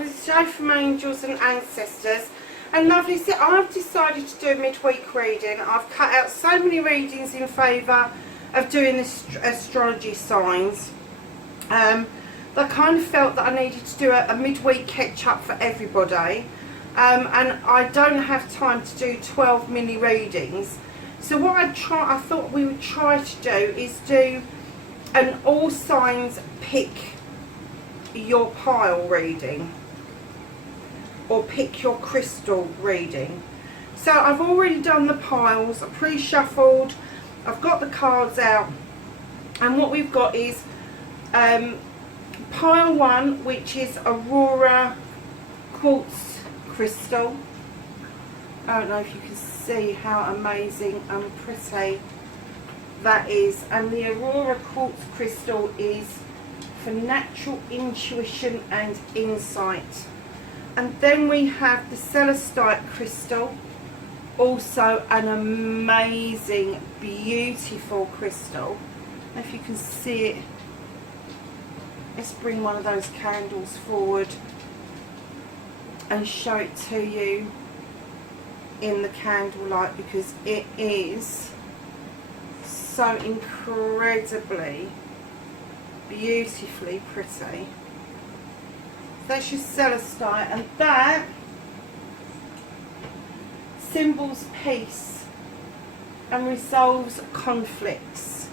lovelies, Joe from Angels and Ancestors. And lovelies, I've decided to do a midweek reading. I've cut out so many readings in favour of doing this astrology signs. I kind of felt that I needed to do a midweek catch up for everybody. And I don't have time to do 12 mini readings. So what I thought we would try to do is do an all signs pick your pile reading, or pick your crystal reading. So I've already done the piles, I've pre-shuffled, I've got the cards out, and what we've got is pile 1, which is Aura Quartz crystal. I don't know if you can see how amazing and pretty that is. And the Aura Quartz crystal is for natural intuition and insight. And then we have the Celestite crystal, also an amazing, beautiful crystal. If you can see it, let's bring one of those candles forward and show it to you in the candlelight, because it is so incredibly beautifully pretty. That's your Celestite, and that symbols peace and resolves conflicts.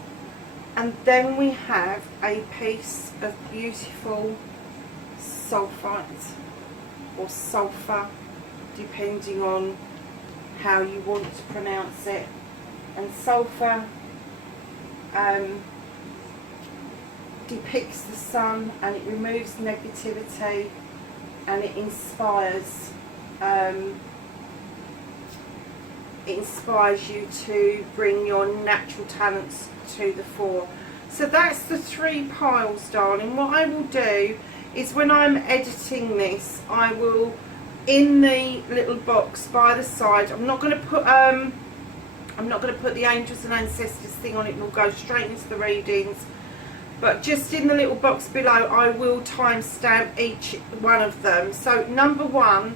And then we have a piece of beautiful sulphite or sulphur, depending on how you want to pronounce it. And sulphur depicts the sun, and it removes negativity, and it inspires you to bring your natural talents to the fore. So that's the 3 piles, darling. What I will do is, when I'm editing this, I will, in the little box by the side, I'm not going to put the Angels and Ancestors thing on it, and we'll go straight into the readings. But just in the little box below, I will timestamp each one of them. So number 1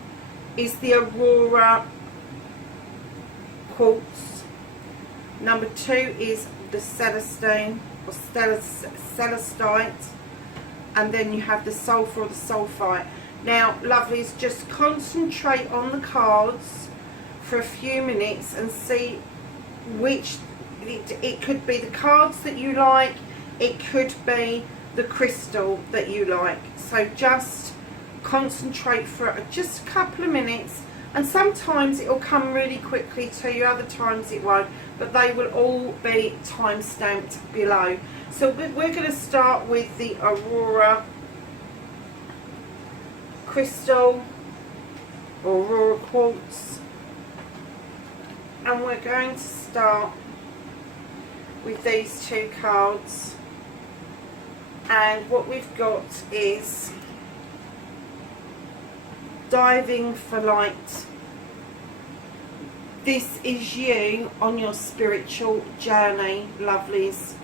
is the Aura Quartz. Number 2 is the Celestine or Celestite. And then you have the Sulphur or the Sulphite. Now, lovelies, just concentrate on the cards for a few minutes and see which, it could be the cards that you like, it could be the crystal that you like. So just concentrate for just a couple of minutes, and sometimes it will come really quickly to you, other times it won't, but they will all be time stamped below. So we're going to start with the Aura crystal or Aura Quartz, and we're going to start with these 2 cards. And what we've got is diving for light. This is you on your spiritual journey, lovelies.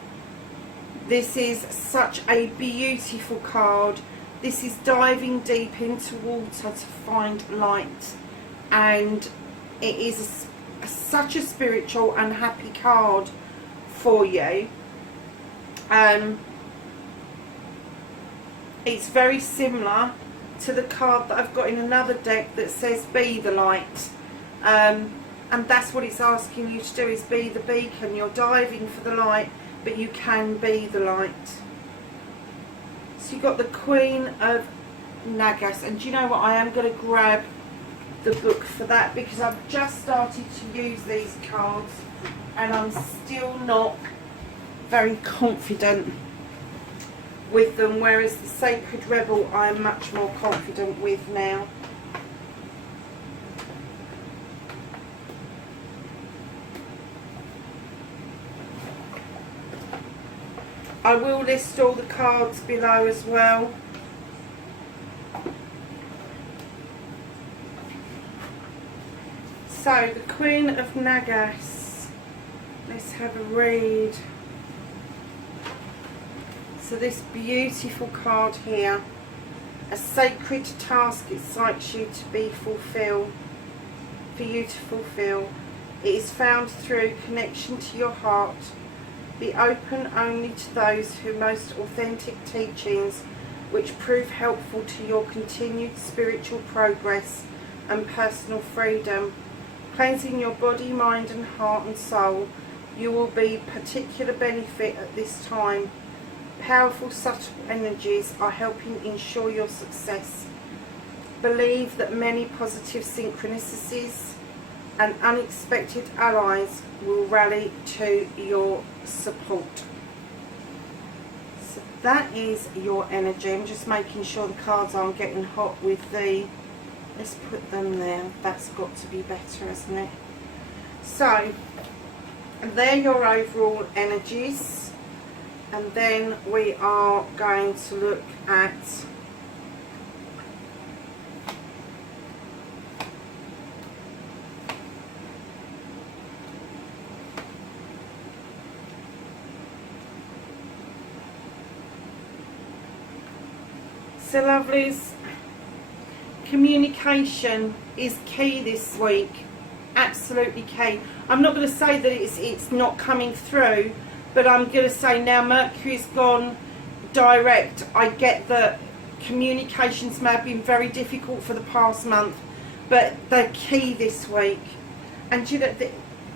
This is such a beautiful card. This is diving deep into water to find light, and it is such a spiritual and happy card for you. It's very similar to the card that I've got in another deck that says be the light, and that's what it's asking you to do, is be the beacon. You're diving for the light, but you can be the light. So you've got the Queen of Nagas, and do you know what, I am going to grab the book for that, because I've just started to use these cards and I'm still not very confident with them, whereas the Sacred Rebel I am much more confident with now. I will list all the cards below as well. So the Queen of Nagas, let's have a read. So this beautiful card here, a a sacred task excites you to be fulfilled, for you to fulfill. It is found through connection to your heart. Be open only to those who most authentic teachings which prove helpful to your continued spiritual progress and personal freedom. Cleansing your body, mind and heart and soul, you will be particular benefit at this time. Powerful subtle energies are helping ensure your success. Believe that many positive synchronicities and unexpected allies will rally to your support. So that is your energy. I'm just making sure the cards aren't getting hot with the... Let's put them there. That's got to be better, hasn't it? So, they're your overall energies. And then we are going to look at so lovelies. Communication is key this week, absolutely key. I'm not going to say that it's not coming through, but I'm going to say now Mercury's gone direct. I get that communications may have been very difficult for the past month, but they're key this week. And you know,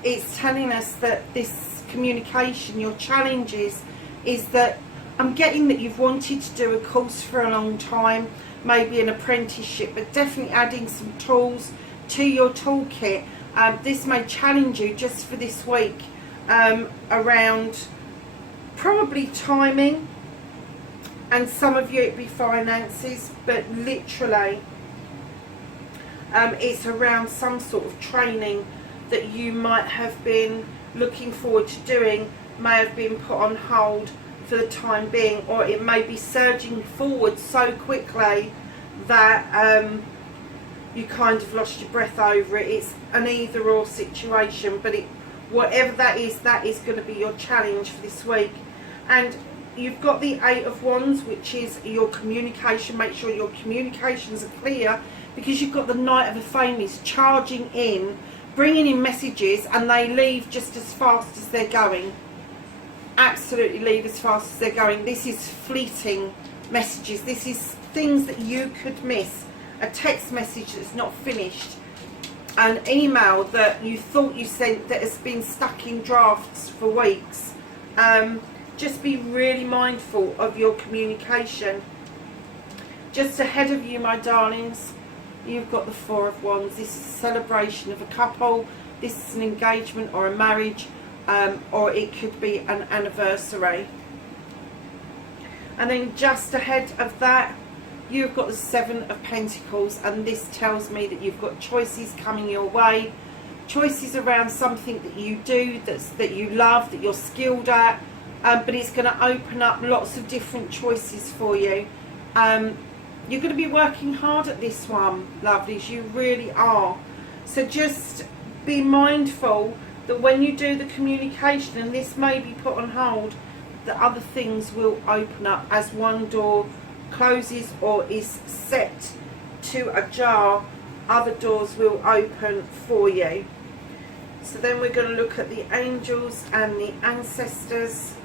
it's telling us that this communication, your challenges, is that I'm getting that you've wanted to do a course for a long time, maybe an apprenticeship, but definitely adding some tools to your toolkit. This may challenge you just for this week around probably timing, and some of you it'd be finances, but literally it's around some sort of training that you might have been looking forward to doing, may have been put on hold for the time being, or it may be surging forward so quickly that you kind of lost your breath over it. It's an either or situation, but whatever that is going to be your challenge for this week. And you've got the Eight of Wands, which is your communication. Make sure your communications are clear, because you've got the Knight of the Famous charging in, bringing in messages, and they leave just as fast as they're going. Absolutely leave as fast as they're going. This is fleeting messages. This is things that you could miss. A text message that's not finished. An email that you thought you sent that has been stuck in drafts for weeks. Just be really mindful of your communication. Just ahead of you, my darlings, you've got the Four of Wands. This is a celebration of a couple. This is an engagement or a marriage. Or it could be an anniversary. And then just ahead of that, you've got the Seven of Pentacles, and this tells me that you've got choices coming your way, choices around something that you do, that you love, that you're skilled at, but it's going to open up lots of different choices for you. You're going to be working hard at this one, lovelies, you really are. So just be mindful that when you do the communication, and this may be put on hold, that other things will open up as one door closes or is set to ajar. Other doors will open for you. So then we're going to look at the angels and the ancestors.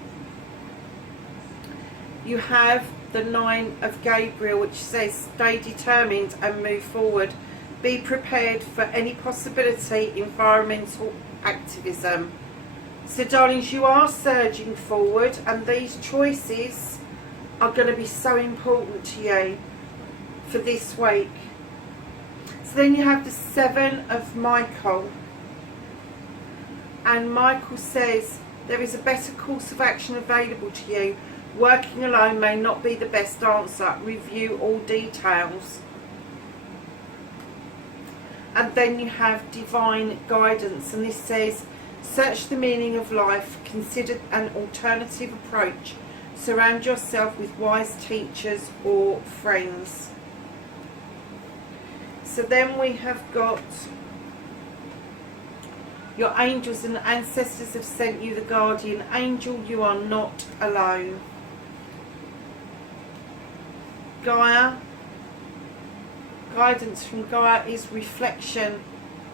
You have the Nine of Gabriel, which says stay determined and move forward. Be prepared for any possibility environmental activism. So darlings, you are surging forward, and these choices are going to be so important to you for this week. So then you have the Seven of Michael, and Michael says there is a better course of action available to you. Working alone may not be the best answer. Review all details. And then you have divine guidance, and this says search the meaning of life, consider an alternative approach, surround yourself with wise teachers or friends. So then we have got your angels and ancestors have sent you the guardian angel. You are not alone. Gaia, guidance from Gaia is reflection,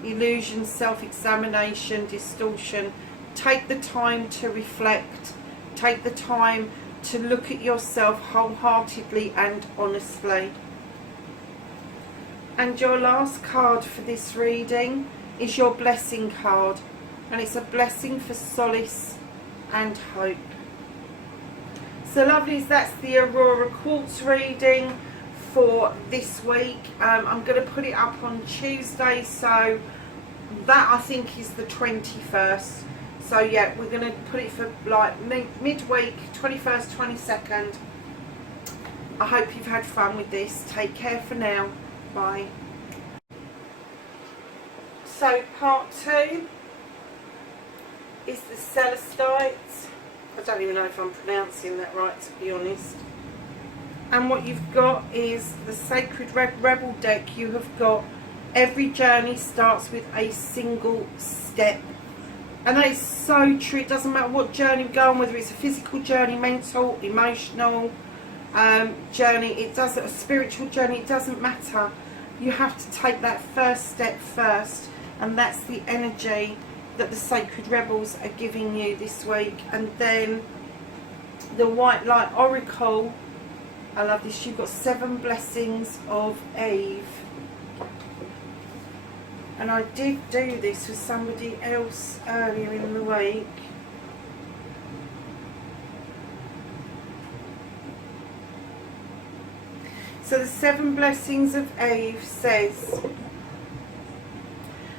illusion, self-examination, distortion. Take the time to reflect. Take the time to look at yourself wholeheartedly and honestly. And your last card for this reading is your blessing card, and it's a blessing for solace and hope. So lovelies, that's the Aura Quartz reading for this week. I'm going to put it up on Tuesday, so that I think is the 21st. So yeah, we're going to put it for like midweek, 21st, 22nd. I hope you've had fun with this. Take care for now. Bye. So part 2 is the Celestite. I don't even know if I'm pronouncing that right, to be honest. And what you've got is the Sacred Rebel deck. You have got every journey starts with a single step. And that is so true. It doesn't matter what journey you go on, whether it's a physical journey, mental, emotional journey, it doesn't, a spiritual journey, it doesn't matter. You have to take that first step first, and that's the energy that the Sacred Rebels are giving you this week. And then the White Light Oracle, I love this, you've got 7 blessings of Eve. And I did do this with somebody else earlier in the week. So the 7 blessings of Eve says,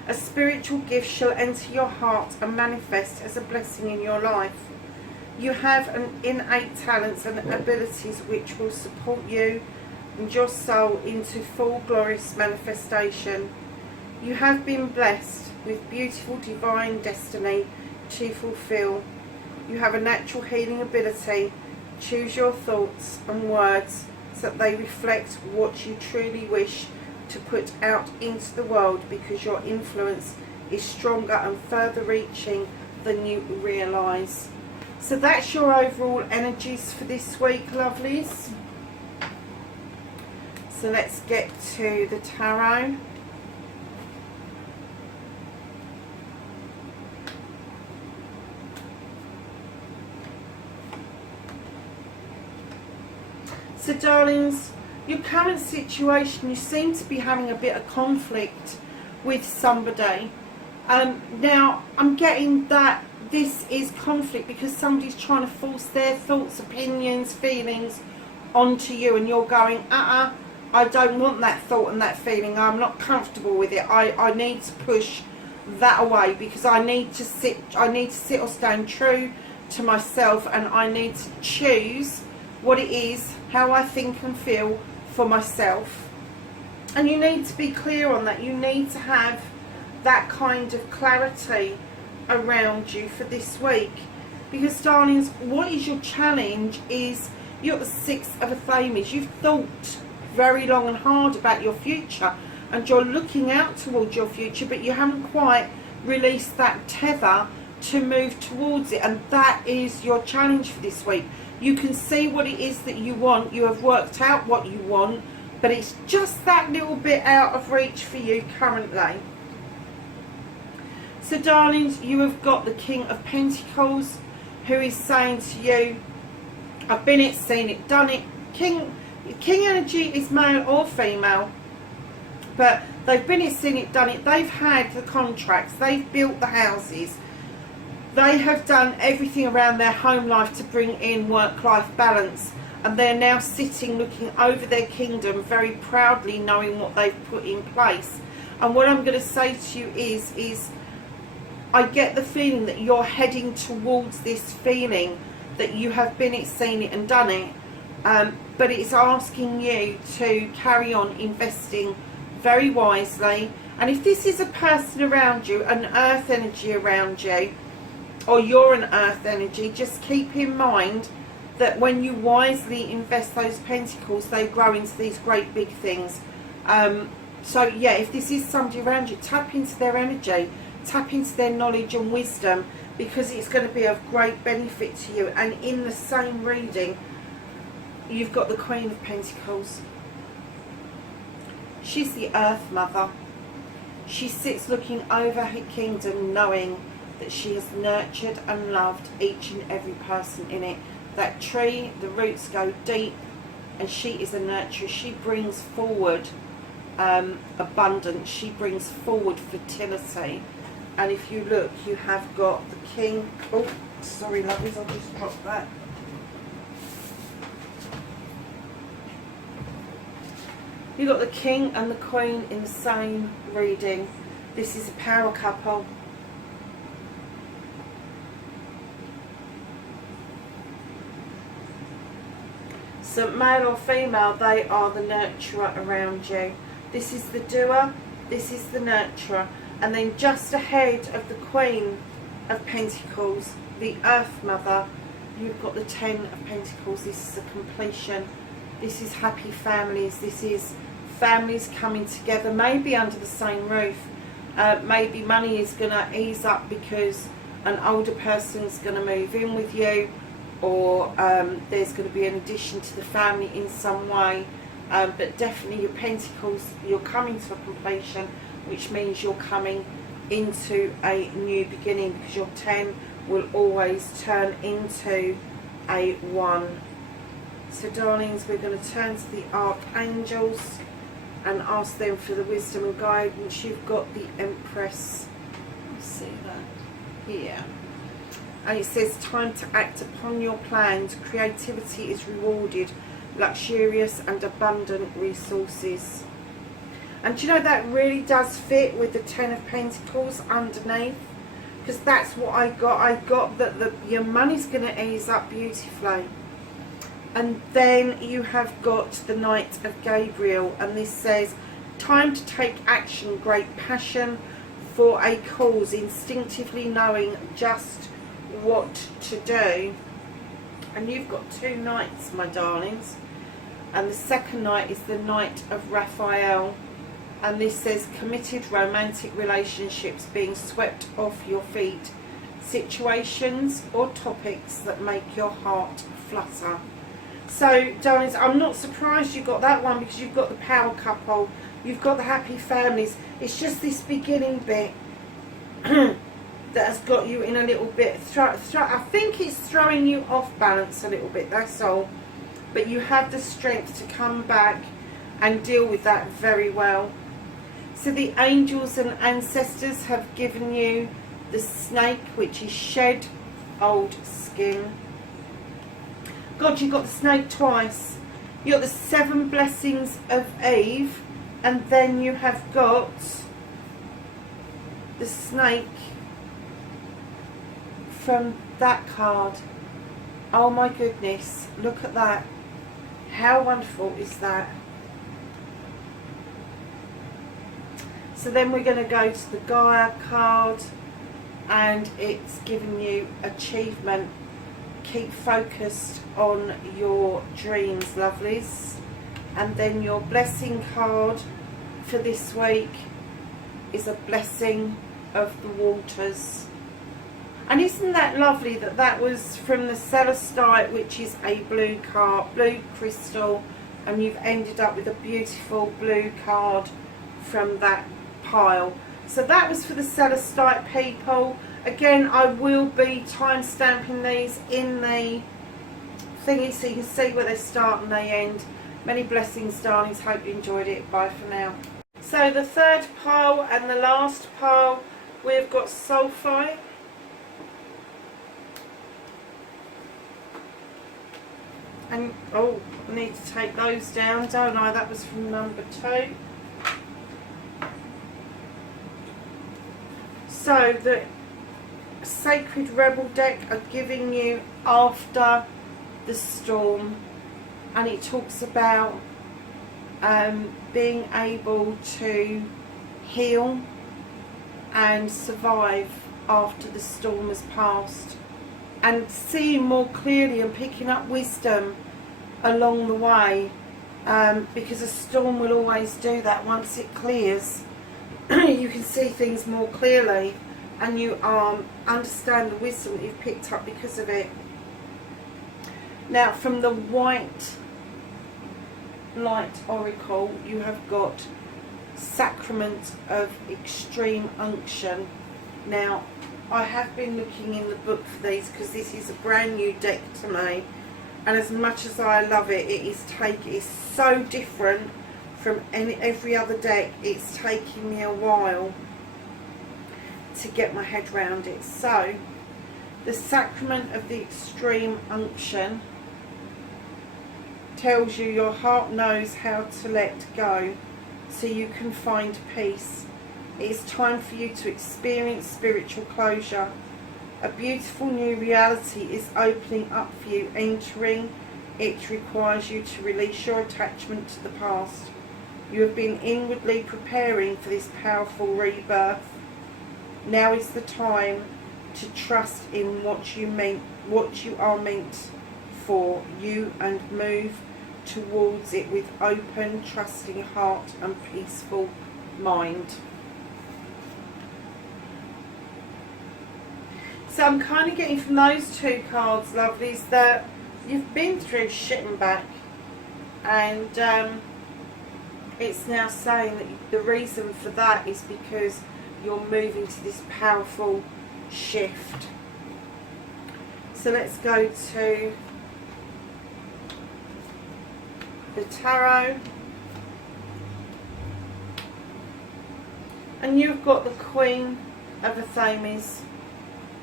a spiritual gift shall enter your heart and manifest as a blessing in your life. You have an innate talents and abilities which will support you and your soul into full glorious manifestation. You have been blessed with beautiful divine destiny to fulfill. You have a natural healing ability. Choose your thoughts and words so that they reflect what you truly wish to put out into the world, because your influence is stronger and further reaching than you realise. So that's your overall energies for this week, lovelies. So let's get to the tarot. So darlings, your current situation, you seem to be having a bit of conflict with somebody. Now, I'm getting that this is conflict because somebody's trying to force their thoughts, opinions, feelings onto you, and you're going, I don't want that thought and that feeling. I'm not comfortable with it. I need to push that away because I need to sit or stand true to myself, and I need to choose what it is, how I think and feel for myself. And you need to be clear on that. You need to have that kind of clarity around you for this week, because darlings, what is your challenge is you're the 6 of a Thames. You've thought very long and hard about your future, and you're looking out towards your future, but you haven't quite released that tether to move towards it, and that is your challenge for this week. You can see what it is that you want. You have worked out what you want, but it's just that little bit out of reach for you currently. So darlings, you have got the King of Pentacles, who is saying to you, I've been it, seen it, done it. King energy is male or female, but they've been it, seen it, done it. They've had the contracts, they've built the houses, they have done everything around their home life to bring in work-life balance, and they're now sitting looking over their kingdom very proudly, knowing what they've put in place. And what I'm going to say to you is I get the feeling that you're heading towards this feeling that you have been it, seen it and done it, but it's asking you to carry on investing very wisely. And if this is a person around you, an earth energy around you, or you're an earth energy, just keep in mind that when you wisely invest those pentacles, they grow into these great big things. So yeah, if this is somebody around you, tap into their energy, tap into their knowledge and wisdom, because it's going to be of great benefit to you. And in the same reading, you've got the Queen of Pentacles. She's the Earth Mother. She sits looking over her kingdom, knowing that she has nurtured and loved each and every person in it. That tree, the roots go deep, and she is a nurturer. She brings forward abundance. She brings forward fertility. And if you look, you have got the king. Oh, sorry, lovelies, I'll just drop that. You've got the king and the queen in the same reading. This is a power couple. So male or female, they are the nurturer around you. This is the doer, this is the nurturer. And then just ahead of the Queen of Pentacles, the Earth Mother, you've got the 10 of Pentacles. This is a completion. This is happy families. This is families coming together, maybe under the same roof. Maybe money is going to ease up because an older person's going to move in with you, or there's going to be an addition to the family in some way. But definitely your Pentacles, you're coming to a completion, which means you're coming into a new beginning, because your 10 will always turn into a 1. So darlings, we're going to turn to the Archangels and ask them for the wisdom and guidance. You've got the Empress. Let's see that here. And it says, time to act upon your plans. Creativity is rewarded. Luxurious and abundant resources. And do you know, that really does fit with the 10 of Pentacles underneath, because that's what I got. I got that your money's going to ease up beautifully. And then you have got the Knight of Gabriel, and this says, time to take action, great passion for a cause, instinctively knowing just what to do. And you've got 2 knights, my darlings, and the second knight is the Knight of Raphael, and this says committed romantic relationships being swept off your feet, situations or topics that make your heart flutter. So darlings, I'm not surprised you got that one, because you've got the power couple, you've got the happy families. It's just this beginning bit that has got you in a little bit, I think it's throwing you off balance a little bit, that's all. But you have the strength to come back and deal with that very well. So the angels and ancestors have given you the snake, which is shed old skin. God, you got the snake twice. You got the 7 blessings of Eve, and then you have got the snake from that card. Oh my goodness, look at that. How wonderful is that? So then we're going to go to the Gaia card, and it's giving you achievement. Keep focused on your dreams, lovelies. And then your blessing card for this week is a blessing of the waters. And isn't that lovely that that was from the Celestite, which is a blue card, blue crystal, and you've ended up with a beautiful blue card from that pile. So that was for the Celestite people. Again, I will be time stamping these in the thingy so you can see where they start and they end. Many blessings, darlings. Hope you enjoyed it. Bye for now. So the third pile and the last pile, we've got Sulphur. And, oh, I need to take those down, don't I? That was from number 2. So the Sacred Rebel deck are giving you After the Storm, and it talks about being able to heal and survive after the storm has passed, and seeing more clearly and picking up wisdom along the way, because a storm will always do that. Once it clears, you can see things more clearly, and you understand the wisdom that you've picked up because of it. Now, from the White Light Oracle, you have got Sacrament of Extreme Unction. Now, I have been looking in the book for these because this is a brand new deck to me, and as much as I love it, it is so different from every other deck. It's taking me a while to get my head around it. So, the Sacrament of the Extreme Unction tells you your heart knows how to let go so you can find peace. It is time for you to experience spiritual closure. A beautiful new reality is opening up for you, entering. It requires you to release your attachment to the past. You have been inwardly preparing for this powerful rebirth. Now is the time to trust in what you are meant for you, and move towards it with open, trusting heart and peaceful mind. So I'm kind of getting from those two cards, lovelies, that you've been through shit and back, and it's now saying that the reason for that is because you're moving to this powerful shift. So let's go to the tarot, and you've got the Queen of Athames.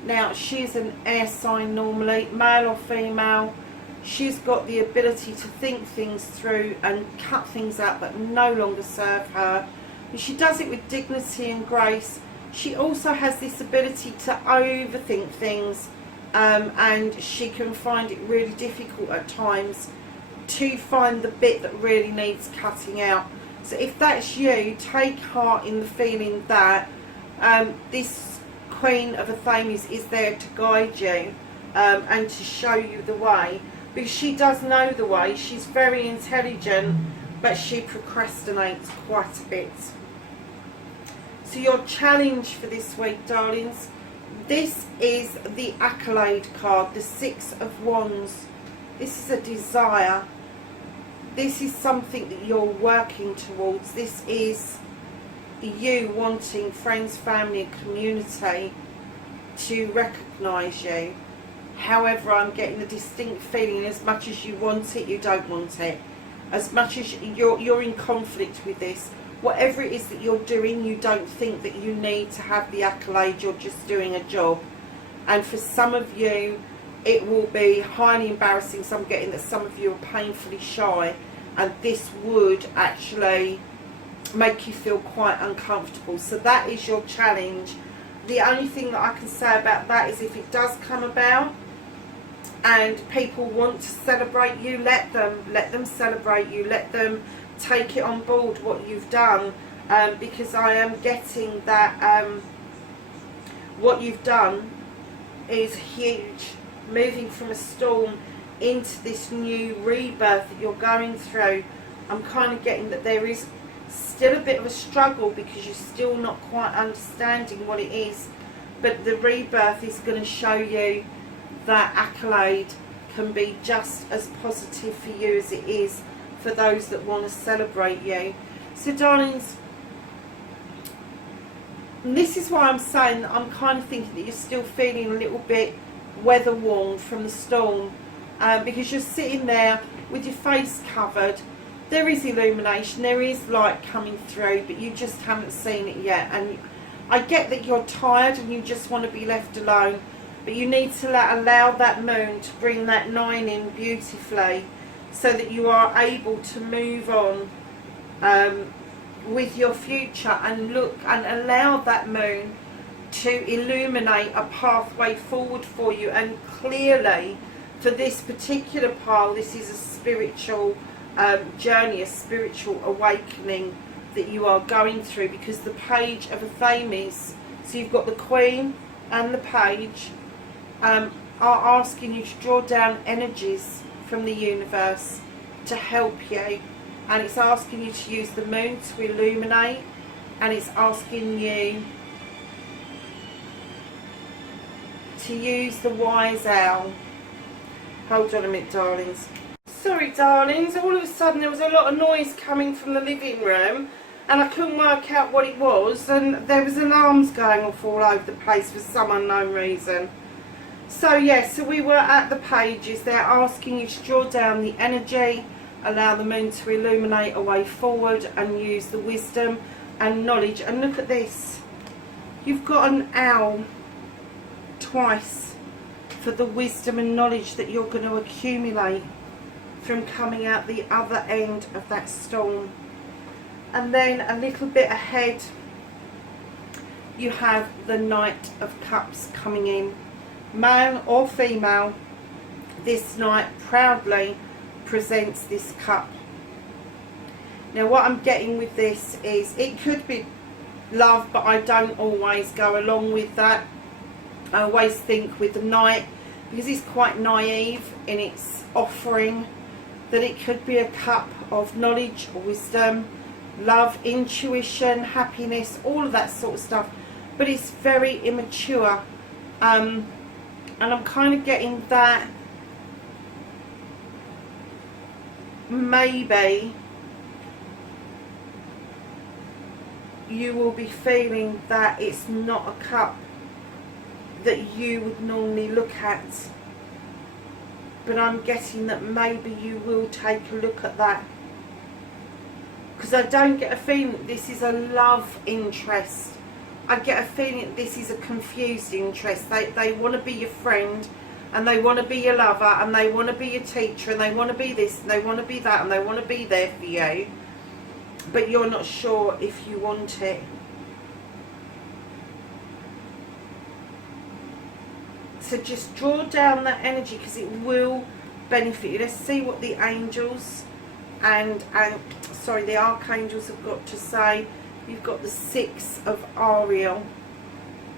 Now, she's an air sign normally, male or female. She's got the ability to think things through and cut things out that no longer serve her. And she does it with dignity and grace. She also has this ability to overthink things, and she can find it really difficult at times to find the bit that really needs cutting out. So if that's you, take heart in the feeling that this Queen of Athames is there to guide you and to show you the way, because she does know the way. She's very intelligent, but she procrastinates quite a bit. So your challenge for this week, darlings, this is the Accolade card, the Six of Wands. This is a desire. This is something that you're working towards. This is you wanting friends, family and community to recognise you. However, I'm getting the distinct feeling, as much as you want it, you don't want it. As much as you're in conflict with this, whatever it is that you're doing, you don't think that you need to have the accolade. You're just doing a job. And for some of you, it will be highly embarrassing. So I'm getting that some of you are painfully shy, and this would actually make you feel quite uncomfortable. So that is your challenge. The only thing that I can say about that is, if it does come about and people want to celebrate you, let them celebrate you, let them take it on board what you've done, because I am getting that what you've done is huge. Moving from a storm into this new rebirth that you're going through, I'm kind of getting that there is still a bit of a struggle because you're still not quite understanding what it is, but the rebirth is going to show you that accolade can be just as positive for you as it is for those that want to celebrate you. So darlings, this is why I'm saying that I'm kind of thinking that you're still feeling a little bit weather worn from the storm, because you're sitting there with your face covered. There is illumination, there is light coming through, but you just haven't seen it yet. And I get that you're tired and you just want to be left alone, but you need to allow that moon to bring that 9 in beautifully, so that you are able to move on with your future, and look and allow that moon to illuminate a pathway forward for you. And clearly, for this particular pile, this is a spiritual journey, a spiritual awakening that you are going through, because the Page of Athames, so you've got the Queen and the Page, are asking you to draw down energies from the universe to help you, and it's asking you to use the moon to illuminate, and it's asking you to use the wise owl. Hold on a minute, darlings. Sorry, darlings, all of a sudden there was a lot of noise coming from the living room, and I couldn't work out what it was, and there was alarms going off all over the place for some unknown reason. So yes, so we were at the pages. They're asking you to draw down the energy, allow the moon to illuminate a way forward, and use the wisdom and knowledge. And look at this, you've got an owl twice for the wisdom and knowledge that you're going to accumulate from coming out the other end of that storm. And then a little bit ahead you have the Knight of Cups coming in. Male or female, this knight proudly presents this cup. Now what I'm getting with this is it could be love, but I don't always go along with that. I always think with the knight, because it's quite naive in its offering, that it could be a cup of knowledge, wisdom, love, intuition, happiness, all of that sort of stuff, but it's very immature, and I'm kind of getting that maybe you will be feeling that it's not a cup that you would normally look at, but I'm getting that maybe you will take a look at that, because I don't get a feeling that this is a love interest. I get a feeling that this is a confused interest. They want to be your friend, and they want to be your lover, and they want to be your teacher, and they want to be this, and they want to be that, and they want to be there for you, but you're not sure if you want it. So just draw down that energy, because it will benefit you. Let's see what the angels and sorry, the archangels have got to say. You've got the Six of Ariel,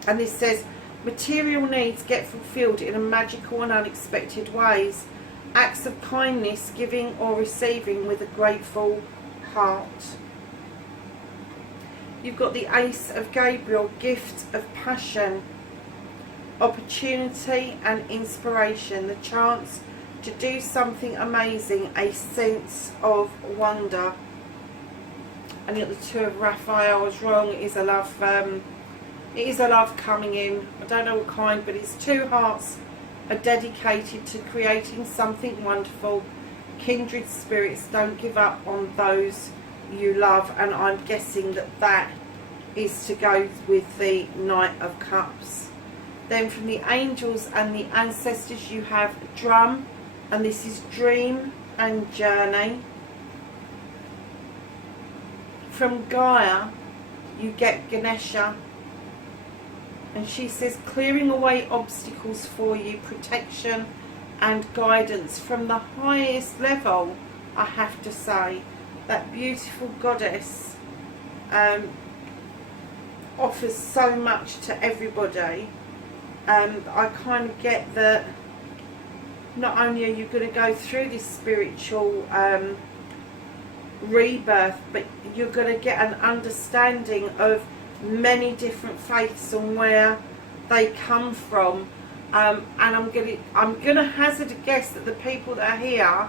and this says material needs get fulfilled in a magical and unexpected ways. Acts of kindness, giving or receiving with a grateful heart. You've got the Ace of Gabriel, gift of passion, opportunity and inspiration, the chance to do something amazing, a sense of wonder. And you've got the Two of Raphael. I was wrong, it is a love, coming in. I don't know what kind, but it's two hearts are dedicated to creating something wonderful. Kindred spirits, don't give up on those you love, and I'm guessing that that is to go with the Knight of Cups. Then from the angels and the ancestors you have drum, and this is dream and journey. From Gaia you get Ganesha, and she says clearing away obstacles for you, protection and guidance from the highest level. I have to say that beautiful goddess offers so much to everybody. I kind of get that not only are you going to go through this spiritual rebirth, but you're going to get an understanding of many different faiths and where they come from, and I'm gonna hazard a guess that the people that are here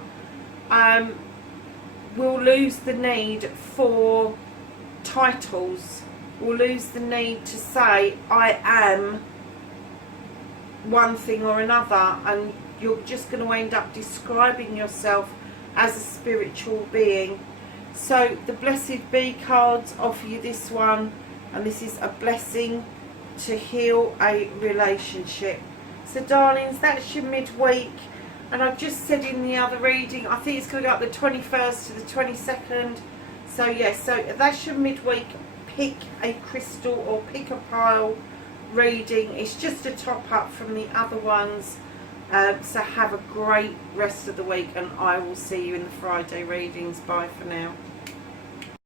will lose the need for titles, will lose the need to say I am one thing or another, and you're just going to end up describing yourself as a spiritual being. So the Blessed Bee cards offer you this one, and this is a blessing to heal a relationship. So darlings, that's your midweek, and I've just said in the other reading, I think it's going to go up the 21st to the 22nd. So yes, so that's your midweek. Pick a crystal or pick a pile reading. It's just a top up from the other ones. So have a great rest of the week, and I will see you in the Friday readings. Bye for now.